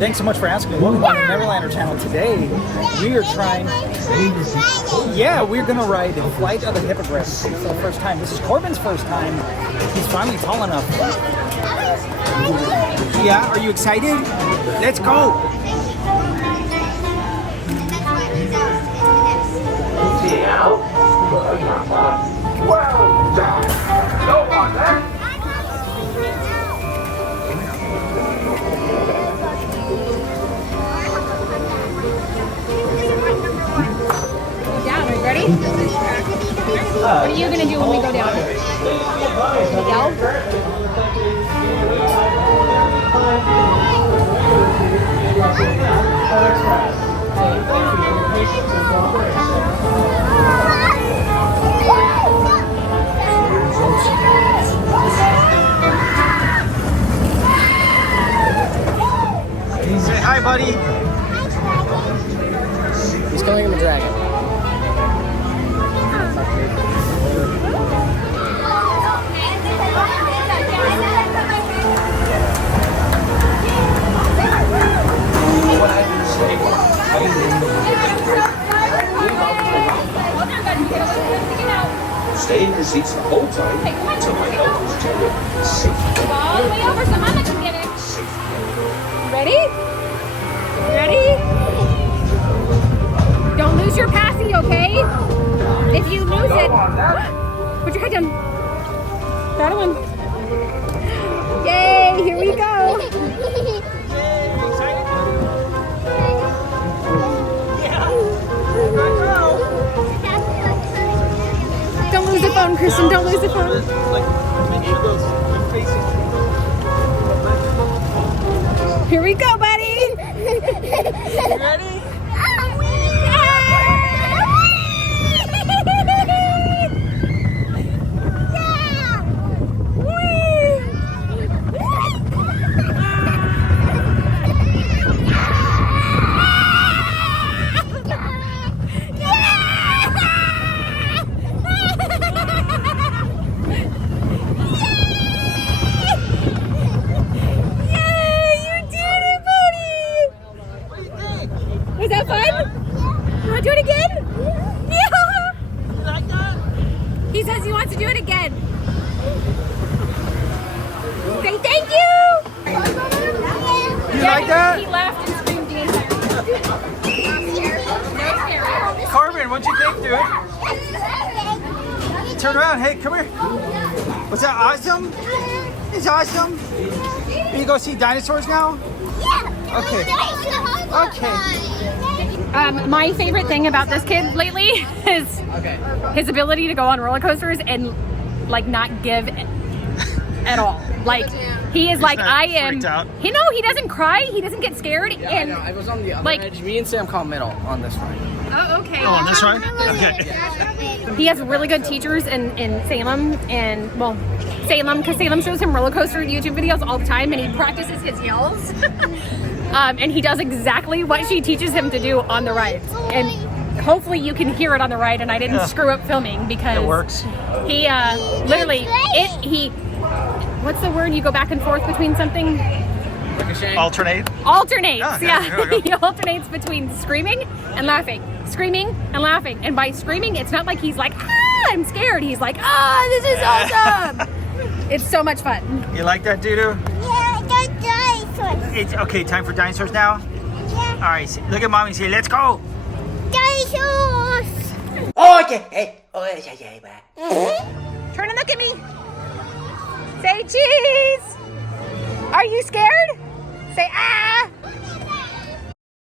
Thanks so much for asking. Welcome to the Neverlander channel. Today, we are trying... Yeah, we're going to ride Flight of the Hippogriff for the first time. This is Corbin's first time. He's finally tall enough. Yeah, are you excited? Let's go! Down, are you ready? What are you gonna do when we go down? Yell? Say hi, buddy. He's calling him a dragon. Stay in your seats the whole time until my elders tell you safety. All the way over so Mama can get it. Ready? Ready? Don't lose your passy, okay? If you lose it, put your head down. That one. Yay, here we go. Don't lose the phone, Kristen. Don't lose the phone. Here we go, buddy. Ready? Was that fun? You want to do it again? Yeah. You like that? He says he wants to do it again. Say thank you. You like that? He laughed and screamed the entire time. Corbin, what'd you think, dude? Turn around. Hey, come here. Was that awesome? It's awesome. Are you go see dinosaurs now? Okay. Okay. My favorite thing about this kid lately is his ability to go on roller coasters and like not give at all. Like he is like I am. He doesn't cry. He doesn't get scared. Yeah, and I know. I was on the other like, edge. Me and Sam call middle on this one. Oh, okay. Oh, this one? Okay. He has really good teachers in Salem, and well, Salem, because Salem shows him roller coaster YouTube videos all the time, and he practices his yells. And he does exactly what she teaches him to do on the rides. And hopefully you can hear it on the ride, and I didn't screw up filming because It works. he literally what's the word? You go back and forth between something? Alternate. Alternates, Yeah, there we he alternates between screaming and laughing, and by screaming, it's not like he's like, I'm scared. He's like, this is awesome. It's so much fun. You like that, Dudu? Yeah, the dinosaurs. It's okay. Time for dinosaurs now. Yeah, All right. Look at mommy and say, "Let's go." dinosaurs. Turn and look at me. Say cheese. Are you scared? Say ah.